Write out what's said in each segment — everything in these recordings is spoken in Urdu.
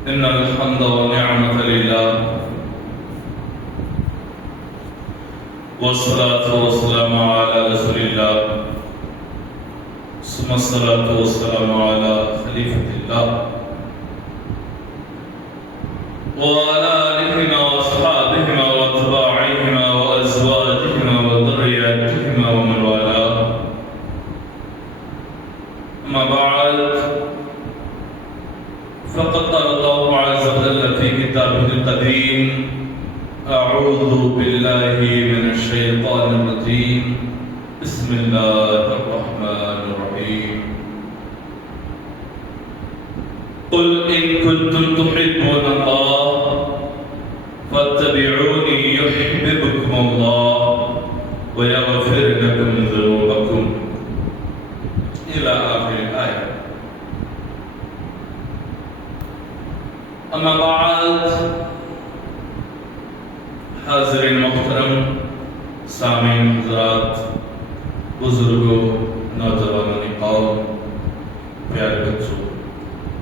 إن الحمد والنعمة لله والصلاة والسلام على رسول الله ثم الصلاة والسلام على خليفة الله وعلى آلهما وأصحابهما وأتباعهما وأزواجهما وذرياتهما ومن والاه. أما بعد، فقد قال الله عز وجل في كتابه القديم: أعوذ بالله من الشيطان الرجيم، بسم الله الرحمن الرحيم. قل إن كنتم تحبون الله فاتبعوني يحببكم الله ويغفر لكم ذنوبكم، إلى آخر الآية. اما بعد، حاضرین محترم، سامعین حضرات، بزرگوں، نوجوانوں قوم، پیارے بچوں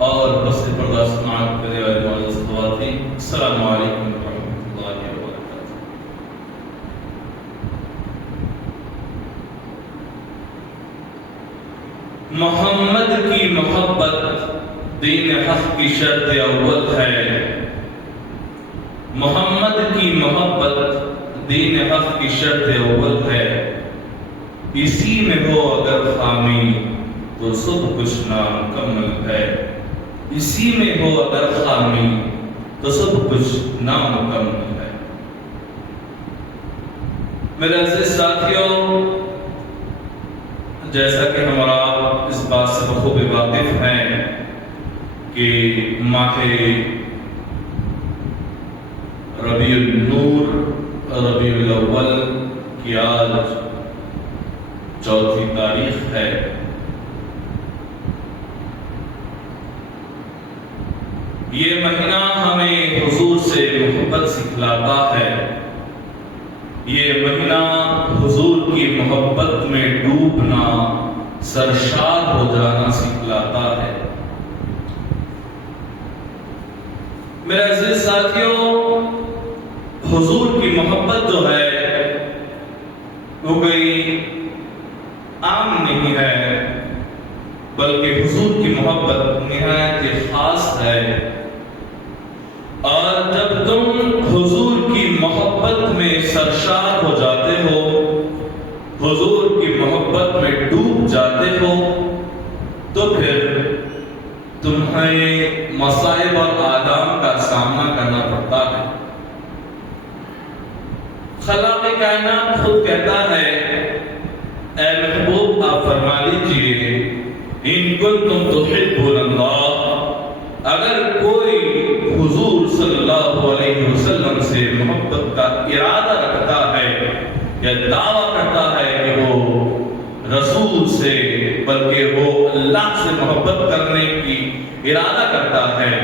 اور بستی پردہ سماعت کرنے والے معزز خواتین، السلام علیکم ورحمۃ اللہ وبرکاتہ۔ محمد کی محبت دین حق کی شرط اول ہے۔ محمد کی محبت دین حق کی شرط اول ہے۔ اسی میں ہو اگر خامی تو سب کچھ نامکمل ہے۔ اسی میں ہو اگر خامی تو سب کچھ نامکمل ہے۔ میرے عزیز ساتھیوں، جیسا کہ ہمارا اس بات سے بخوبی واقف ہیں کہ ماہ ربیع النور، ربیع الاول کی آج 4 تاریخ ہے۔ یہ مہینہ ہمیں حضور سے محبت سکھلاتا ہے۔ یہ مہینہ حضور کی محبت میں ڈوبنا، سرشار ہو جانا سکھلاتا ہے۔ میرے عزیز ساتھیوں، حضور کی محبت جو ہے وہ کوئی عام نہیں ہے، بلکہ حضور کی محبت نہایت خاص ہے۔ اور جب تم حضور کی محبت میں سرشار ہو جاتے ہو، حضور کی محبت میں ڈوب جاتے ہو، تو پھر تمہیں مصائب اور آلام کا سامنا کرنا پڑتا ہے۔ خالق کائنات خود کہتا ہے: اے محبوب، آپ فرما لیجئے، ان کنتم تحبون اللہ، اگر کوئی حضور صلی اللہ علیہ وسلم سے محبت کا ارادہ رکھتا ہے یا دعویٰ کرتا ہے کہ وہ رسول سے بلکہ وہ اللہ سے محبت کرنے کی ارادہ کرتا ہے،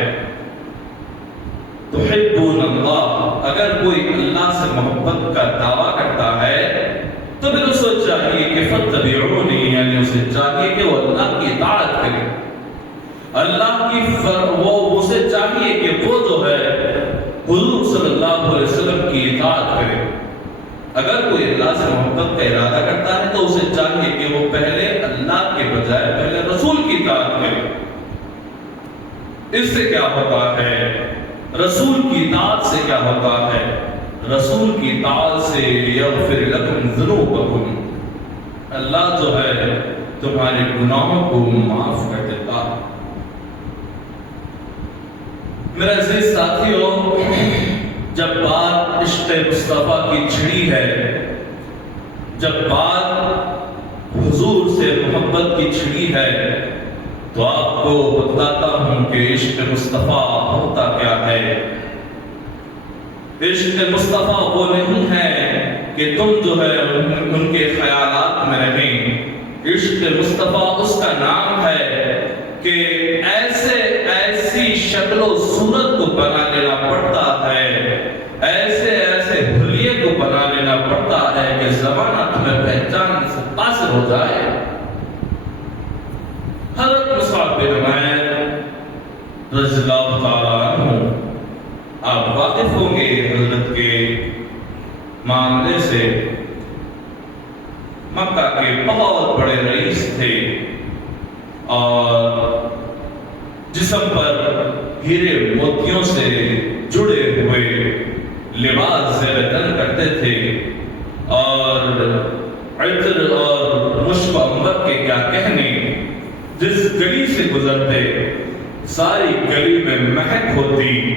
تحبون اللہ، اگر کوئی اللہ سے محبت کا دعویٰ کرتا ہے تو پھر اسے چاہیے کہ فاتبعونی، یعنی اسے چاہیے کہ وہ اللہ کی اطاعت کرے۔ اللہ کی وہ اسے چاہیے کہ وہ جو ہے حضور صلی اللہ علیہ وسلم کی اطاعت کرے۔ اگر کوئی اللہ سے محبت کا ارادہ کرتا ہے تو اسے چاہیے کہ وہ پہلے اللہ کے بجائے پہلے رسول کی اطاعت کرے۔ اس سے کیا ہوتا ہے؟ رسول کی اطاعت سے کیا ہوتا ہے؟ رسول کی اطاعت سے یغفر لکم ذنوبکم، اللہ جو ہے تمہارے گناہوں کو معاف کر دیتا ہے۔ میرے عزیز ساتھیوں، جب بات عشق مصطفیٰ کی چھڑی ہے، جب بات حضور سے محبت کی چھڑی ہے، تو آپ کو بتاتا ہوں کہ عشق مصطفیٰ ہوتا کیا ہے۔ عشق مصطفیٰ وہ نہیں ہے کہ تم جو ہے ان کے خیالات میں رہیں۔ عشق مصطفیٰ اس کا نام ہے کہ ایسی شکل و صورت کو بنا لینا پڑتا ہے، ایسے حلیے کو بنا لینا پڑتا ہے کہ زمانہ تمہیں پہچان سے قاصر ہو جائے۔ حضرت مصعب بن عمیر رضی اللہ تعالیٰ عنہ آپ واقف ہوں گے حضرت کے معاملے سے۔ مکہ کے بہت بڑے رئیس تھے اور جسم پر ہیرے موتیوں سے جڑے ہوئے لباس زیر تن کرتے تھے، اور عطر اور مشک عنبر کے کیا کہنے، جس گلی سے گزرتے ساری گلی میں مہک ہوتی،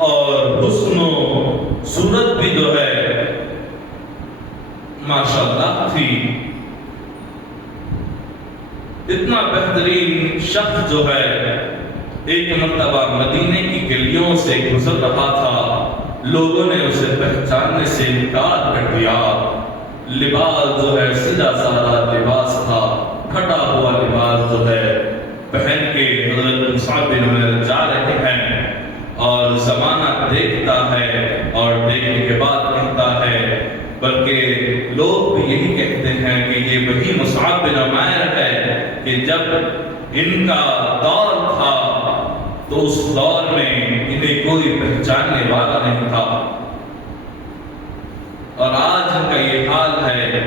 اور حسن و صورت بھی جو ہے ماشاءاللہ تھی۔ اتنا بہترین شخص جو ہے ایک مرتبہ مدینے کی گلیوں سے گزر رہا تھا، لوگوں نے اسے پہچاننے سے انکار کر دیا۔ لباس جو ہے سیدھا سادہ لباس تھا، پھٹا ہوا لباس جو ہے پہن کے حضرت مصعب بن عمیر جا رہے ہیں، اور زمانہ دیکھتا ہے اور دیکھنے کے بعد کہتا ہے، بلکہ لوگ بھی یہی کہتے ہیں کہ یہ وہی مصعب بن عمیر ہے کہ جب ان کا دور تھا تو اس دور میں انہیں کوئی پہچاننے والا نہیں تھا، اور آج ان کا یہ حال ہے،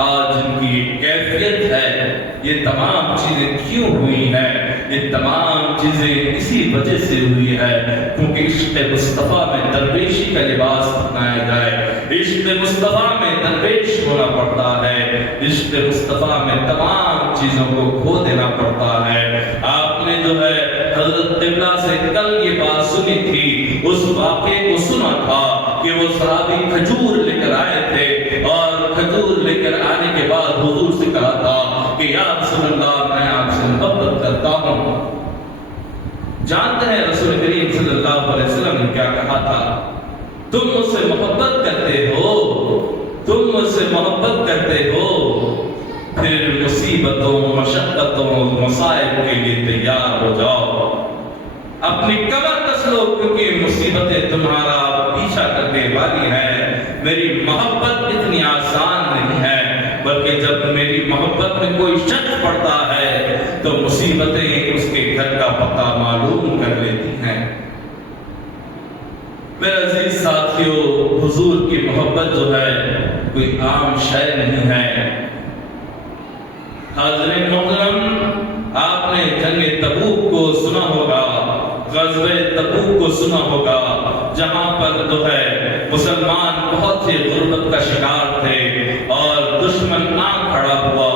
آج ان کی کیفیت ہے۔ یہ تمام چیزیں کیوں ہوئی ہیں؟ یہ تمام چیزیں اسی وجہ سے ہوئی ہے کیونکہ عشق مصطفیٰ میں درویشی کا لباس اپنایا جائے۔ عشق مصطفیٰ میں درویش ہونا پڑتا ہے، عشق مصطفیٰ میں تمام چیزوں کو کھو دینا پڑتا ہے۔ آپ نے جو ہے حضرت قبلہ سے کل یہ بات سنی تھی، اس واقعے کو سنا تھا کہ وہ صحابی کھجور لے کر آئے تھے، اور کھجور لے کر آنے کے بعد حضور سے کہا تھا کہ یا رسول اللہ میں آپ سے محبت کرتا ہوں۔ جانتے ہیں رسول کریم صلی اللہ علیہ وسلم نے کیا کہا تھا؟ تم مجھ سے محبت کرتے ہو، تم مجھ سے محبت کرتے ہو، پھر مصیبتوں، مشقتوں، مصائب کے لیے تیار ہو جاؤ، اپنی کمر کس لو کیونکہ مصیبتیں تمہارا پیچھا کرنے والی ہیں۔ میری محبت اتنی آسان نہیں ہے، بلکہ جب میری محبت میں کوئی شخص پڑتا ہے تو مصیبتیں اس کے گھر کا پتہ معلوم کر لیتی ہیں۔ میرے عزیز ساتھیو، حضور کی محبت جو ہے کوئی عام شے نہیں ہے۔ حاضرین محترم، آپ نے جنگ تبوک کو سنا ہوگا، غزوہ تبوک کو سنا ہوگا، جہاں پر جو ہے مسلمان بہت ہی غربت کا شکار تھے، اور دشمن آ کھڑا ہوا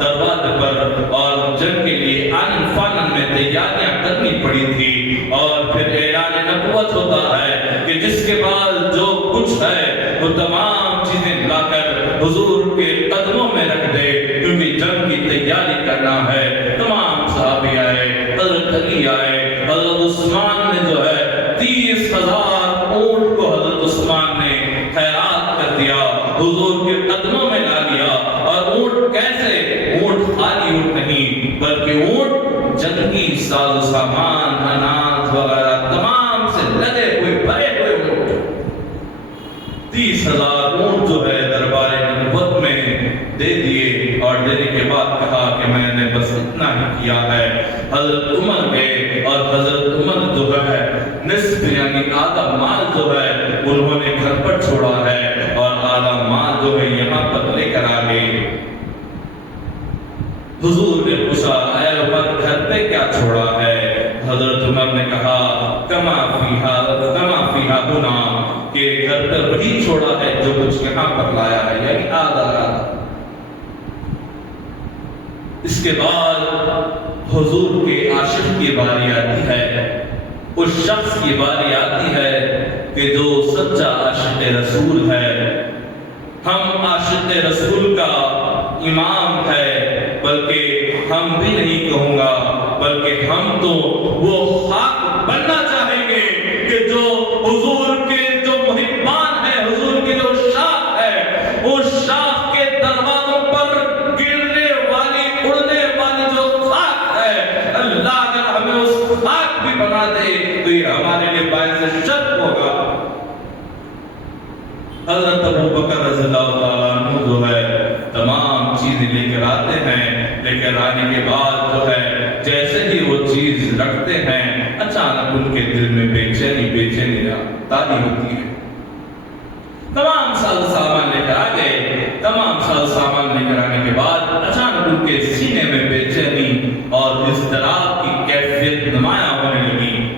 دروازے پر، اور جنگ کے لیے آنن فانن میں تیاریاں کرنی پڑی تھی، اور پھر اعلان نبوت ہوتا ہے کہ جس کے بعد جو کچھ ہے وہ تمام چیزیں لا کر حضور کے قدموں میں رکھ دے، کیونکہ جنگ کی تیاری کرنا ہے۔ تمام صحابی آئے، حضرت علی آئے، حضرت عثمان نے جو ہے 30,000 اونٹ کو حضرت عثمان نے خیرات کر دیا، حضور کے قدموں میں لا لیا۔ اور اونٹ کیسے؟ اونٹ خالی اونٹ نہیں، بلکہ اونٹ جنگی ساز و سامان، اناج وغیرہ تمام سے لگے ہوئے بھرے ہوئے اونٹ، 30,000 اونٹ جو ہے دربار نبوت میں دے دیے، اور دینے کے بعد کہا کہ میں نے بس اتنا ہی کیا ہے۔ حضرت عمر گئے، اور حضرت عمر جو ہے نصف یعنی آدھا مال جو ہے انہوں نے گھر پر چھوڑا ہے، اور آدھا مال جو ہے یہاں پر لے کر آ گئے۔ حضور نے پوچھا، اے عمر گھر پہ کیا چھوڑا ہے؟ حضرت عمر نے کہا کما فیہا ہنا، کہ گھر پر وہی چھوڑا ہے جو کچھ یہاں پر لایا ہے، یعنی آدھا آدھا۔ اس کے بعد حضور کے عاشق کی باری آتی ہے، اس شخص کی باری آتی ہے کہ جو سچا عاشق رسول ہے۔ ہم عاشق رسول کا امام ہے، بلکہ ہم بھی نہیں کہوں گا، بلکہ ہم تو وہ خاک بننا چاہیں گے کہ جو حضور کے جو محبان ہے، حضور کے جو شاخ ہے، اس شاخ کے دروازوں پر گرنے والی، اڑنے والی جو خاک ہے، اللہ اگر ہمیں اس خاک بھی بنا دے تو یہ ہمارے لیے باعث شرف ہوگا۔ حضرت ابوبکر رضی اللہ تعالیٰ عنہ جو ہے تمام چیزیں لے کر آتے ہیں، لے کر آنے کے بعد جو ہے جیسے ہی وہ چیز رکھتے ہیں اچانک ان کے دل میں بے چینی تاری ہوتی ہے۔ تمام ساز سامان لے کر آ گئے، تمام ساز سامان لے کر آنے کے بعد اچانک ان کے سینے میں بے چینی اور اضطراب کی کیفیت نمایاں ہونے لگی۔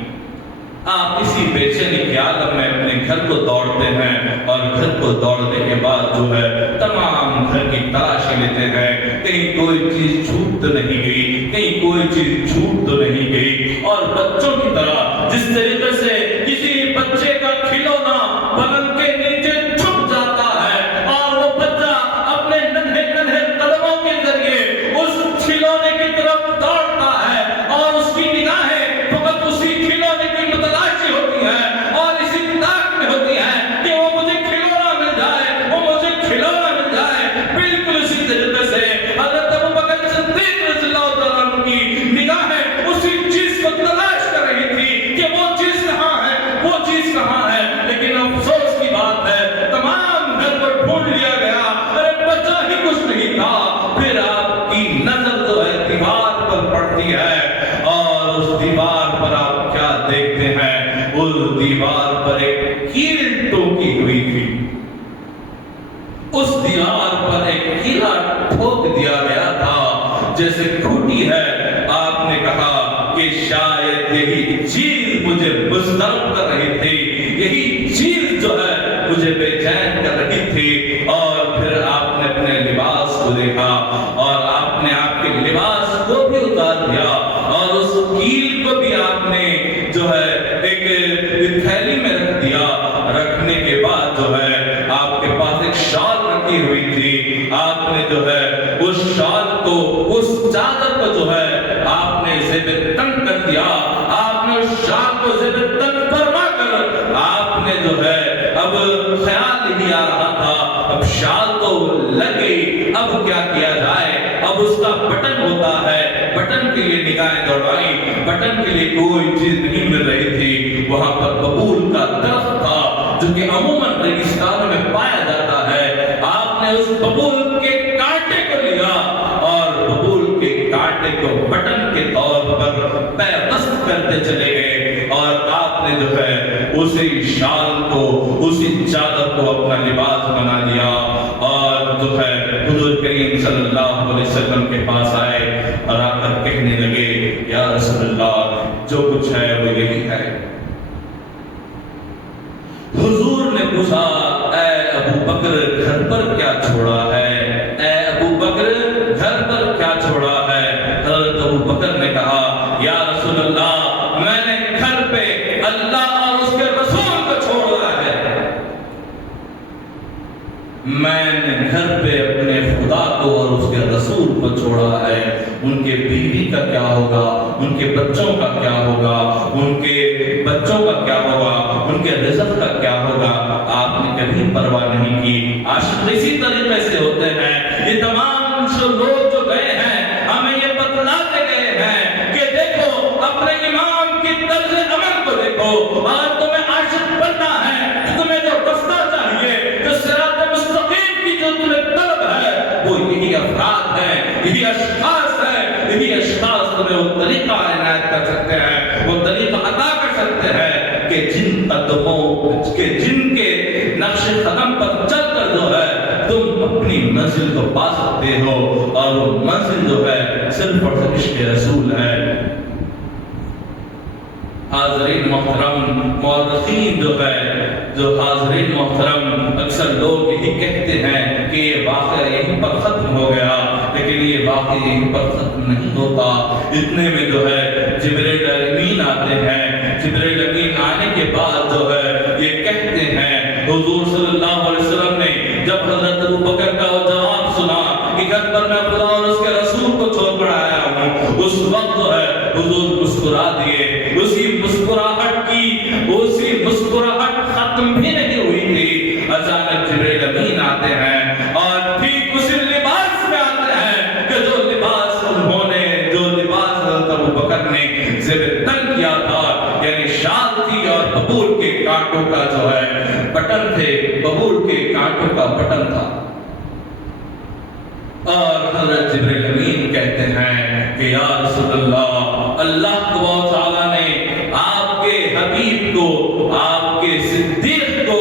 آپ اسی بے چینی کے عالم میں اپنے گھر کو دوڑتے ہیں اور گھر کو دوڑنے کے بعد جو ہے تمام گھر کی تلاشی لیتے ہیں، کہیں کوئی چیز چھوٹ تو نہیں گئی، کہیں کوئی چیز چھوٹ تو نہیں گئی۔ اور بچوں کی طرح جس طریقے سے کسی بچے کا کھلونا پلنگ کے نیچے چھپ جاتا ہے اور وہ بچہ اپنے ننھے ننھے قدموں کے ذریعے اس کھلونے کی طرف دوڑتا ہے اور اس کی نگاہیں فقط اسی کھلونے کی متلاشی ہوتی ہے اور اسی تلاش میں ہوتی ہے کہ وہ مجھے کھلونا مل جائے، وہ مجھے کھلونا مل جائے۔ بالکل اسی طریقے سے حضرت ابوبکر صدیق رضی اللہ تعالیٰ عنہ کی نگاہیں اسی چیز کو تلاش کر رہی تھی کہ وہ چیز کہاں ہے، وہ چیز کہاں ہے۔ لیکن افسوس کی بات ہے تمام گھر پر ڈھونڈ لیا گیا، ارے بچہ ہی کچھ نہیں تھا۔ پھر آپ کی نظر جو ہے دیوار پر پڑتی ہے اور اس دیوار پر آپ کیا دیکھتے ہیں؟ اس دیوار پر ایک کیل ٹوکی ہوئی تھی، اس دیوار پر ایک کیلا ٹھوک دیا گیا تھا جیسے کھوٹی ہے۔ آپ نے کہا کہ شاید یہی چیز مجھے مضطرب کر رہی تھی، یہی چیز جو ہے مجھے بے چین کر رہی تھی۔ اور پھر آپ نے اپنے لباس کو دیکھا اور آپ نے آپ کے لباس کو بھی اتار دیا اور اس کیل کو بھی آپ نے جو ہے ایک تھیلی میں رکھ دیا۔ رکھنے کے بعد جو ہے آپ کے پاس ایک شال رکھی ہوئی تھی، آپ نے جو ہے اس شال کو، اس چادر کو جو ہے آپ نے زیب تن کر دیا۔ آپ نے اس شال کو زیب تن فرما کر آپ نے جو ہے اب خیال نہیں آ رہا تھا، اب شال تو لگ گئی، اب کیا کیا جائے؟ اب اس کا بٹن ہوتا ہے، بٹن کے لیے نگاہیں دوڑائی، بٹن کے لیے کوئی چیز نہیں مل رہی تھی۔ وہاں پر ببول کا درخت تھا جو کہ عموماً ریگستانوں میں پایا جاتا ہے۔ آپ نے اس ببول کے کانٹے کو لیا اور ببول کے کانٹے کو بٹن کے طور پر پیوست کرتے چلے گئے اور آپ نے جو ہے اسی شال کو، اسی چادر کو اپنا لباس بنا لیا اور جو ہے حضور کریم صلی اللہ علیہ وسلم کے پاس آئے اور آ کر کہنے لگے یا رسول اللہ جو کچھ ہے وہ یہی ہے۔ حضور نے پوچھا اے ابو بکر گھر پر کیا چھوڑا ہے، اے ابو بکر گھر پر کیا چھوڑا ہے؟ حضرت ابو بکر نے کہا یا رسول اللہ میں نے گھر پہ اللہ اور اس کے رسول کو چھوڑا ہے، میں نے گھر پہ اپنے خدا کو اور اس کے رسول کو چھوڑا ہے۔ ان کے بیوی کا کیا ہوگا، ان کے بچوں کا کیا ہوگا، ان کے بچوں کا کیا ہوگا، ان کے رزق کا کیا ہوگا، آپ نے کبھی پرواہ نہیں کی۔ عاشق اسی طریقے سے ہوتے ہیں۔ یہ تمام لوگ جو گئے ہیں ہمیں یہ بتلاتے گئے ہیں کہ دیکھو اپنے امام کی طرز عمل کو دیکھو، اور تمہیں عاشق بننا ہے، تمہیں جو رستہ چاہیے، جو صراط مستقیم کی جو تمہیں طلب ہے، وہ یہی افراد ہیں، یہی اشخاص ہیں، یہی اشخاص تمہیں وہ طریقہ عنایت کر سکتے ہیں، وہ طریقہ عطا کر سکتے ہیں کہ جن قدموں کے، جن کے نقش قدم پر چل کر جو ہے تم اپنی منزل کو پا سکتے ہو، اور وہ منزل جو ہے صرف اور صرف عشق رسول ہے۔ حاضرین محترم، مورخین جو ہے، جو حاضرین محترم اکثر لوگ یہی کہتے ہیں کہ یہ واقعہ یہیں پر ختم ہو گیا، لیکن یہ واقعہ یہیں پر ختم نہیں ہوتا۔ اتنے میں جو ہے جبرائیل امین آتے ہیں، جبرائیل امین آنے کے بعد جو ہے یہ کہتے ہیں حضور صلی اللہ علیہ وسلم نے جب حضرت ابوبکر کا وہ جواب سنا کہ گھر پر میں خدا اور اس کے رسول کو چھوڑ کر آیا ہوں، اس وقت جو ہے حضور مسکرا دیے۔ اسی مسکراہٹ کی، اسی مسکراہٹ ختم بھی نہیں ہوئی تھی، اچانک جبرائیل امین آتے ہیں اور ٹھیک اسی لباس میں آتے ہیں کہ جو لباس انہوں نے، جو لباس حضرت ابوبکر نے زیب تن کیا تھا، یعنی شال تھی اور ببول کے کانٹوں کا جو ہے بٹن تھے، ببول کے کانٹوں کا بٹن تھا۔ اور حضرت جبرائیل امین کہتے ہیں کہ یا رسول اللہ تعالیٰ نے آپ کے حبیب کو، آپ کے صدیق کو،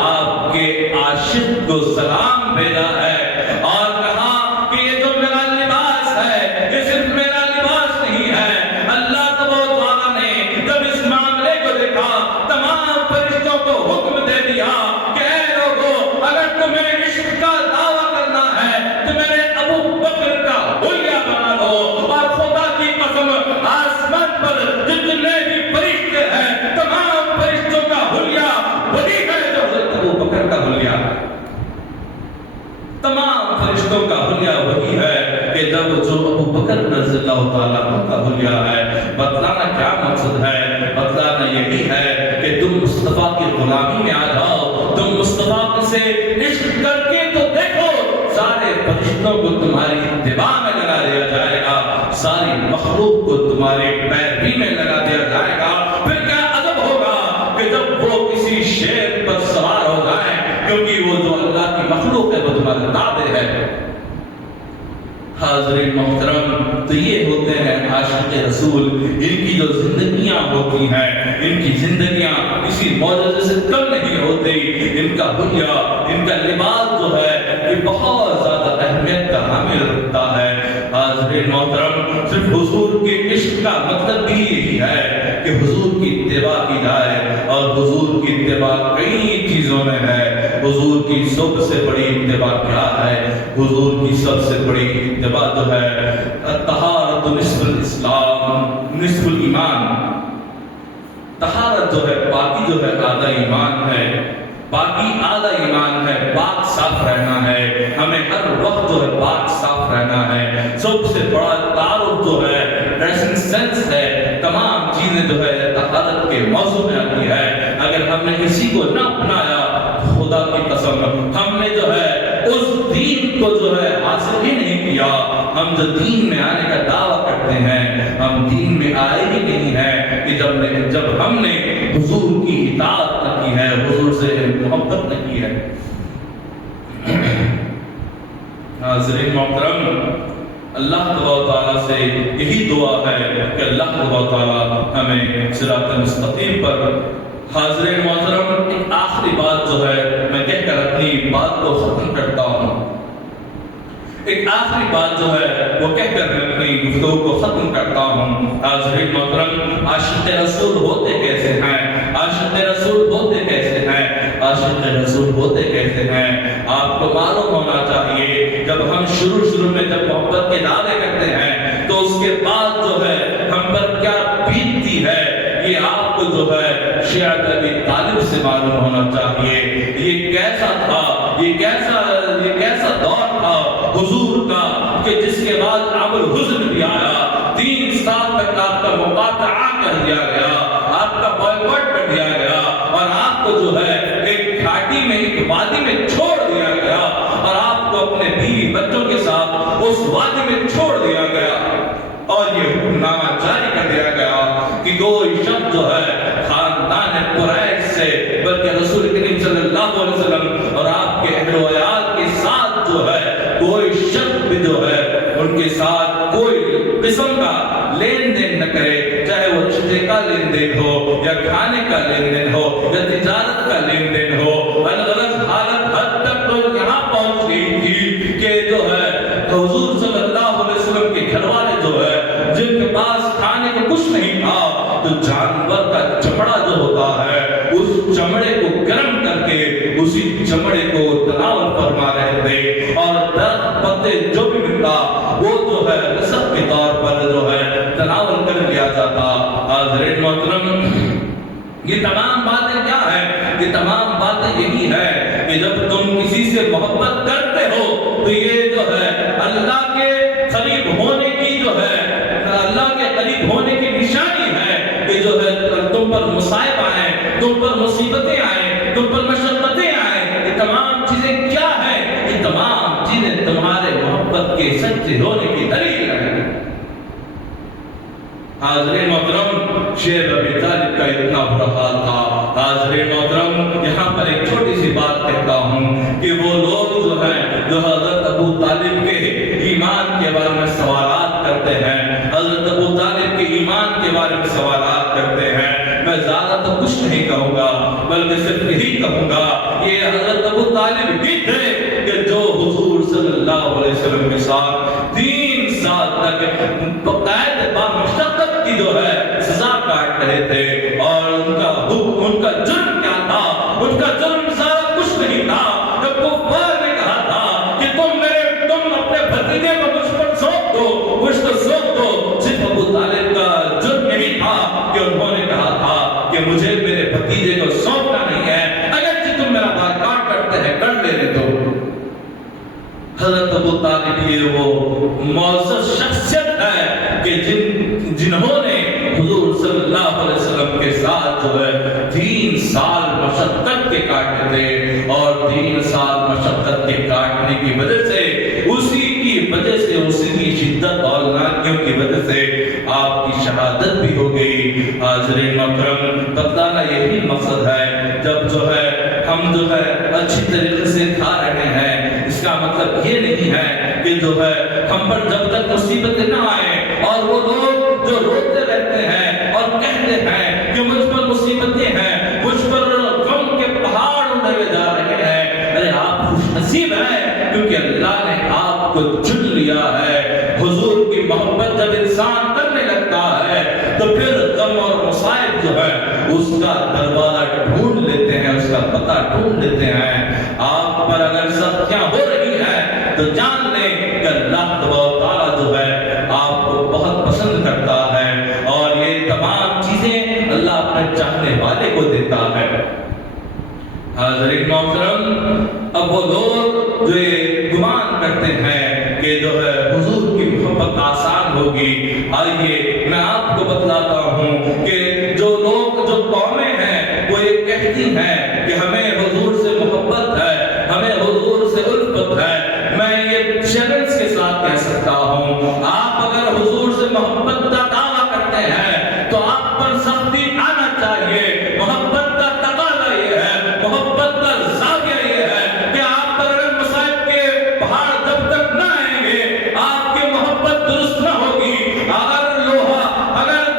آپ کے عاشق کو سلام بھیجا ہے اور کہا کہ یہ جو میرا لباس ہے یہ صرف میرا لباس نہیں ہے۔ اللہ تعالیٰ نے جب اس معاملے کو دیکھا تمام فرشتوں کو حکم دے دیا کہ اے لوگوں، اگر تمہیں عشق کا دعویٰ کرنا ہے تو میرے ابو بکر کا حلیہ بنا لو، اور خدا کی قسم آسمان پر جتنے بھی فرشتے ہیں تمام فرشتوں کا حلیہ وہی ہے جو حضرت ابو بکر کا حلیہ ہے۔ تمام فرشتوں کا حلیہ وہی ہے کہ جب جو ابو بکر رضی اللہ تعالیٰ عنہ کا حلیہ ہے۔ بتلانا کیا مقصد ہے؟ بتلانا یہی ہے کہ تم مصطفیٰ کی غلامی میں آ جاؤ، تم مصطفیٰ سے عشق کر کے تو دیکھو، سارے فرشتوں کو تمہاری اتباع میں لگا دیا جائے گا، ساری مخلوق کو تمہارے پیروی میں لگا دیا جائے گا۔ پھر کیا عجب ہوگا کہ جب وہ کسی شیر پر سوار ہو جائیں، کیونکہ وہ جو اللہ کی مخلوق ہے وہ تمہارے تابع ہے۔ حاضرین محترم، تو یہ ہوتے ہیں عاشق رسول۔ ان کی جو زندگیاں ہوتی ہیں، ان کی زندگیاں کسی معجزے سے کم نہیں ہوتی۔ ان کا حلیہ، ان کا لباس جو ہے یہ بہت زیادہ اہمیت کا حامل رکھتا ہے۔ حاضرین محترم، صرف حضور کے عشق کا مطلب بھی یہی ہے کہ حضور کی اتباع کی جائے، اور حضور کی اتباع کئی چیزوں میں ہے۔ حضور کی سب سے بڑی اتباع کیا ہے؟ حضور کی سب سے بڑی اتباع جو ہے طہارت نصف الاسلام، نصف الایمان۔ طہارت جو ہے، پاکی جو ہے آدھا ایمان ہے، پاکی آدھا ایمان ہے۔ پاک صاف رہنا ہے، ہمیں ہر وقت جو ہے پاک صاف رہنا ہے۔ سب سے بڑا تعارف جو ہے ڈریسنگ سینس ہے، تمام چیزیں جو ہے طہارت کے موضوع میں آتی ہے۔ اگر ہم نے اسی کو نہ اپنایا، خدا کی قسم ہم نے جو ہے اس دین کو جو ہے حاصل ہی نہیں کیا۔ ہم جو دین میں آنے کا دعویٰ کرتے ہیں، ہم دین میں آئے ہی نہیں ہیں کہ جب ہم نے حضور کی اطاعت نہ کی ہے، حضور سے محبت نہ کی ہے۔ حاضرین محترم، اللہ تعالیٰ سے یہی دعا ہے کہ اللہ تعالیٰ ہمیں صراط مستقیم پر۔ حاضرین محترم، ایک آخری بات جو ہے میں کہہ کر اپنی بات کو ختم کرتا ہوں۔ ایک آخری بات جو ہے وہ کہہ کر میں اپنی گفتگو کو ختم کرتا ہوں۔ حاضرین محترم، عاشق رسول ہوتے کیسے ہیں؟ عاشق رسول ہوتے کیسے ہیں؟ عاشق رسول ہوتے کیسے ہیں؟ آپ کو معلوم ہونا چاہیے، جب ہم شروع میں جب محبت کے دعوے کرتے ہیں تو اس کے بعد جو ہے ہم پر کیا بیتتی ہے، یہ آپ کو جو ہے شیعہ ابی طالب سے معلوم ہونا چاہیے۔ یہ کیسا تھا، یہ کیسا دور تھا حضور کا کہ جس کے بعد عام الحزن بھی آیا، 3 سال تک آپ کا مقاطعہ کر دیا گیا، آپ کا بائیکاٹ کر دیا گیا، اور آپ کو جو ہے ایک گھاٹی میں، ایک وادی میں چھوڑ دیا گیا، اور آپ کو اپنے بیوی بچوں کے ساتھ اس وادی میں چھوڑ دیا گیا، اور یہ حکم نامہ جاری کر دیا گیا کہ کوئی شخص جو ہے خاندان قریش سے، بلکہ رسول کریم صلی اللہ علیہ وسلم اور آپ کے اہل و عیال کے ساتھ جو ہے کوئی شخص بھی جو ہے ان کے ساتھ کوئی قسم کا لین دین نہ کرے، چاہے وہ رشتے کا لین دین ہو یا کھانے کا لین دین ہو یا تجارت کا لین دین ہو۔ الغرض حالت حد تک تو یہاں پہنچ گئی تھی کہ جو ہے حضور صلی اللہ علیہ وسلم کے گھر والے جو ہے جن کے پاس کھانے کو کچھ نہیں تھا، تو جانور کا چمڑا جو ہوتا ہے اس چمڑے کو گرم کر کے اسی چمڑے کو تناول فرما رہے تھے، اور درخت پتے جو بھی ملتا وہ جو ہے رزق کے طور پر جو ہے تناول کر لیا جاتا۔ حاضرین محترم، یہ تمام باتیں کیا ہیں؟ یہ تمام باتیں یہی ہے کہ جب تم کسی سے محبت کرتے ہو تو یہ جو ہے اللہ کے قریب ہونے کی جو ہے، اللہ کے قریب ہونے کی نشانی ہے کہ جو ہے تم پر مصائب آئیں، تم پر مصیبتیں آئیں، تم پر مشقتیں آئیں۔ یہ تمام چیزیں کیا ہیں؟ یہ تمام چیزیں تمہارے محبت کے سچے ہونے کی دلیل ہے۔ حاضرین محترم، شیخ ابی طالب کا اتنا برا حال تھا۔ حاضرین محترم، یہاں پر ایک چھوٹی سی بات کہتا ہوں کہ وہ لوگ جو ہیں جو حضرت ابو طالب کے ایمان کے بارے میں سوالات کرتے ہیں، میں زیادہ تو کچھ نہیں کہوں گا، بلکہ صرف یہی کہوں گا یہ حضرت ابو طالب ہی تھے کہ جو حضور صلی اللہ علیہ وسلم کے ساتھ 3 سال تک قید با مشقت کی جو ہے سزا کاٹ رہے تھے، اور ان کا جرم کیا تھا؟ ان کا جرم زیادہ کچھ نہیں تھا۔ جب کفار نے کہا تھا کہ تم اپنے بھتیجے کو مجھ پر سونپ دو، مجھ کو سونپ دو، صرف ابو طالب کا جرم یہی تھا کہ انہوں نے کہا تھا کہ مجھے میرے بھتیجے کو سونپنا نہیں ہے، اگرچہ تم میرا بائیکاٹ کرتے ہیں کر لینے دو۔ حضرت ابو طالب یہ وہ معزز شخصیت ہے کہ جنہوں نے حضور صلی اللہ علیہ وسلم کے ساتھ جو ہے 3 سال مشقت کے کاٹے تھے، اور 3 سال مشقت کے کاٹنے کی وجہ سے اسی کی شدت اور ناکیوں کی وجہ سے آپ کی شہادت بھی ہو گئی۔ حاضرین محترم، بتلانا یہی مقصد ہے، جب جو ہے ہم جو ہے اچھی طریقے سے کھا رہے ہیں، اس کا مطلب یہ نہیں ہے کہ جو ہے ہم پر جب تک مصیبتیں نہ آئیں، اور وہ لوگ جو روتے رہتے ہیں اور کہتے ہیں کہ مجھ پر مصیبتیں ہیں، مجھ پر غم کے پہاڑ اٹھے جا رہے ہیں، ارے آپ خوش نصیب ہیں کیونکہ اللہ نے آپ کو چن لیا ہے۔ حضور کی محبت جب انسان کرنے لگتا ہے تو پھر غم اور مصائب جو ہے اس کا دروازہ ڈھونڈ لیتے ہیں، اس کا پتہ ڈھونڈ لیتے ہیں۔ آپ پر اگر سختیاں ہو رہی ہیں تو جان لیں کہ اللہ تعالیٰ جو ہے آپ کو بہت پسند کرتا ہے، اور یہ تمام چیزیں اللہ اپنے چاہنے والے کو دیتا ہے۔ حاضرین محترم، اب وہ لوگ جو گمان کرتے ہیں کہ جو ہے حضور کی محبت آسان ہوگی، آئیے میں آپ کو بتلاتا ہوں کہ جو لوگ جو قومیں ہیں وہ یہ کہتی ہیں کہ ہمیں حضور سے محبت ہے، ہمیں حضور سے الفت ہے، میں یہ چیلنج کے ساتھ کہہ سکتا ہوں، آپ اگر حضور سے محبت کا دعویٰ کرتے ہیں تو آپ پر سختی آنا چاہیے۔ محبت کا تقاضا یہ ہے، محبت کا زاویہ یہ ہے کہ آپ پر اگر مصائب کے پہاڑ جب تک نہ آئیں گے آپ کی محبت درست نہ ہوگی۔ اگر لوہا اگر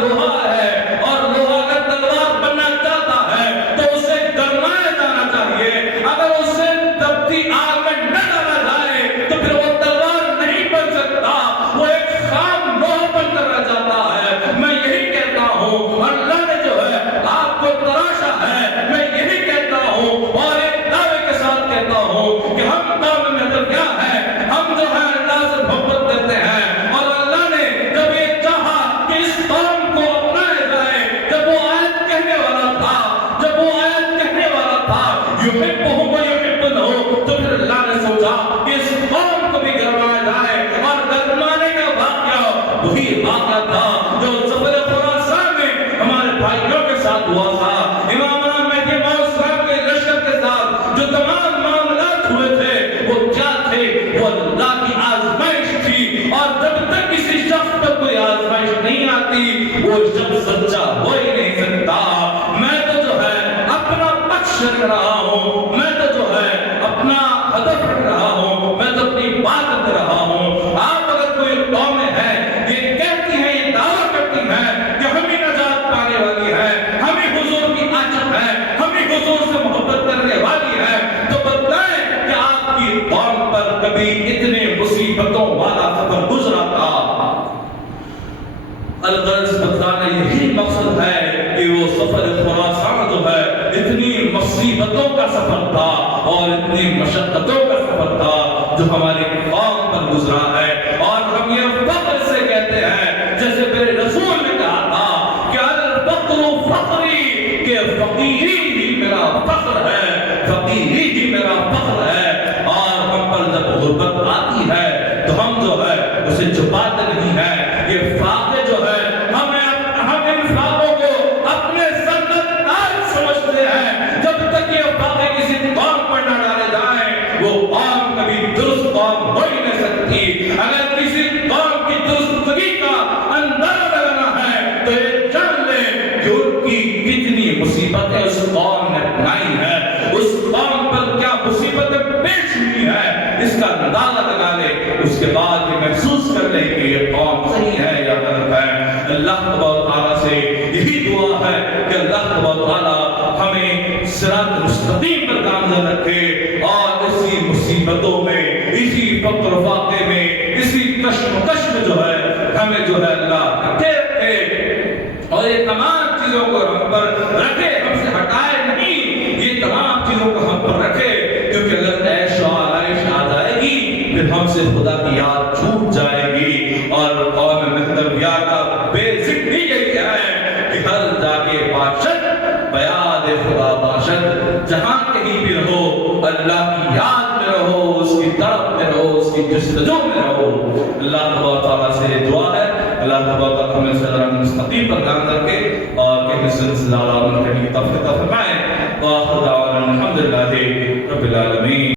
لوہا ہے اور لوہا اگر تلوار بننا چاہتا ہے تو اسے گرمایا جانا چاہیے، اگر اسے تپتی آگ میں نہ ڈالا جائے تو پھر وہ تلوار نہیں بن سکتا، وہ ایک خام لوہا بن کر رہ جاتا ہے۔ میں یہی کہتا ہوں، اللہ نے جو ہے آپ کو تراشا ہے، میں یہی کہتا ہوں اور ایک دعوے کے ساتھ کہتا ہوں کہ ہم قوم میں تو کیا ہے، ہم جو ہے اللہ سے محبت کرتے ہیں، اور اللہ نے جب یہ چاہا کہ اس قوم کو اپنایا جائے، جب وہ آیت کہنے والا تھا یحبہم ویحبونہ، تو پھر اللہ نے سوچا کہ اس قوم کو بھی گرمایا جائے، اور گرمانے کا واقعہ وہی واقعہ تھا جو سفر خراسان میں ہمارے بھائیوں کے ساتھ ہوا تھا۔ امام مہدی موعود صاحب کے لشکر کے ساتھ جو تمام معاملات ہوئے تھے وہ کیا تھے؟ وہ اللہ کی آزمائش تھی، اور جب تک کسی شخص پر کوئی آزمائش نہیں آتی وہ شخص سچا ہو ہی نہیں سکتا۔ میں تو جو ہے اپنا پکش رکھ رہا ہوں، میں تو جو ہے اپنا ہدف رکھ رہا ہوں، میں تو اپنی بات رکھ رہا ہوں۔ آپ اگر کوئی قومیں ہیں یہ کہتی ہیں، یہ دعویٰ کرتی ہیں کہ ہم ہی نجات پانے والی ہے، ہم ہی حضور کی عاشق ہے، ہم ہی حضور سے محبت کرنے والی ہے، تو بتائیں کہ آپ کی قوم پر کبھی اتنے مصیبتوں والا سفر گزرا تھا؟ الغرض بتانا یہی مقصد ہے کہ وہ سفر خراسان جو ہے اتنی مصیبتوں کا سفر تھا اور اتنی مشقتوں کا سفر تھا جو ہماری قوم پر گزرا ہے، اور ہم یہ فخر سے کہتے ہیں جیسے میرے رسول نے کہا تھا کہ الفقر فخری، کہ فقیری ہی میرا فخر ہے، فقیری ہی میرا فخر ہے۔ اور ہم پر جب غربت آتی ہے تو ہم جو ہے اسے چھپاتے نہیں ہیں، یہ فاقے جو ہے ہم ان فاقوں کو اپنے سر کا تاج سمجھتے ہیں۔ جب تک یہ فاقے کسی قوم پر نہ ڈالے جائیں وہ قوم کبھی درست قوم ہو ہی نہیں سکتی۔ اگر کسی قوم کی درستگی کا اندازہ لگانا ہے تو یہ جان لیں کہ ان کی کتنی مصیبتیں اس قوم نے اپنائی ہیں، اس قوم پر کیا مصیبتیں پیش ہوئی ہیں، اس کا اندازہ لگا لیں، اس کے بعد یہ محسوس کر لیں کہ یہ قوم صحیح ہے یا غلط ہے۔ اللہ تعالیٰ سے یہی اللہ تبارک و تعالی ہمیں صراط مستقیم پر گامزن رکھے اور اسی مصیبتوں میں، اسی فقر و فاقے میں، اسی کشم و کش میں جو ہے ہمیں جو ہے اللہ رکھے اور یہ تمام چیزوں کو ہم پر رکھے، ہم سے ہٹائے نہیں، یہ تمام چیزوں کو ہم پر رکھے، کیونکہ اگر عیش و آرائش آ جائے گی پھر ہم سے خدا کی یاد چھوٹ جائے گی۔ اور قوم مہدویہ کا بیسک بھی یہی ہے کہ ہر جا کے باشد بیاد خدا باشد، جہاں کہیں بھی رہو اللہ کی یاد میں رہو، اس کی طرف میں رہو، اس کی جستجو میں رہو۔ اللہ تبارک و تعالیٰ سے دعا ہے اللہ تبارک و تعالیٰ ہمیں صراط مستقیم پر قائم کر کے اور کہ صلی اللہ علیہ وسلم کی توفیق فرمائے۔ وآخر دعوانا الحمدللہ رب العالمین۔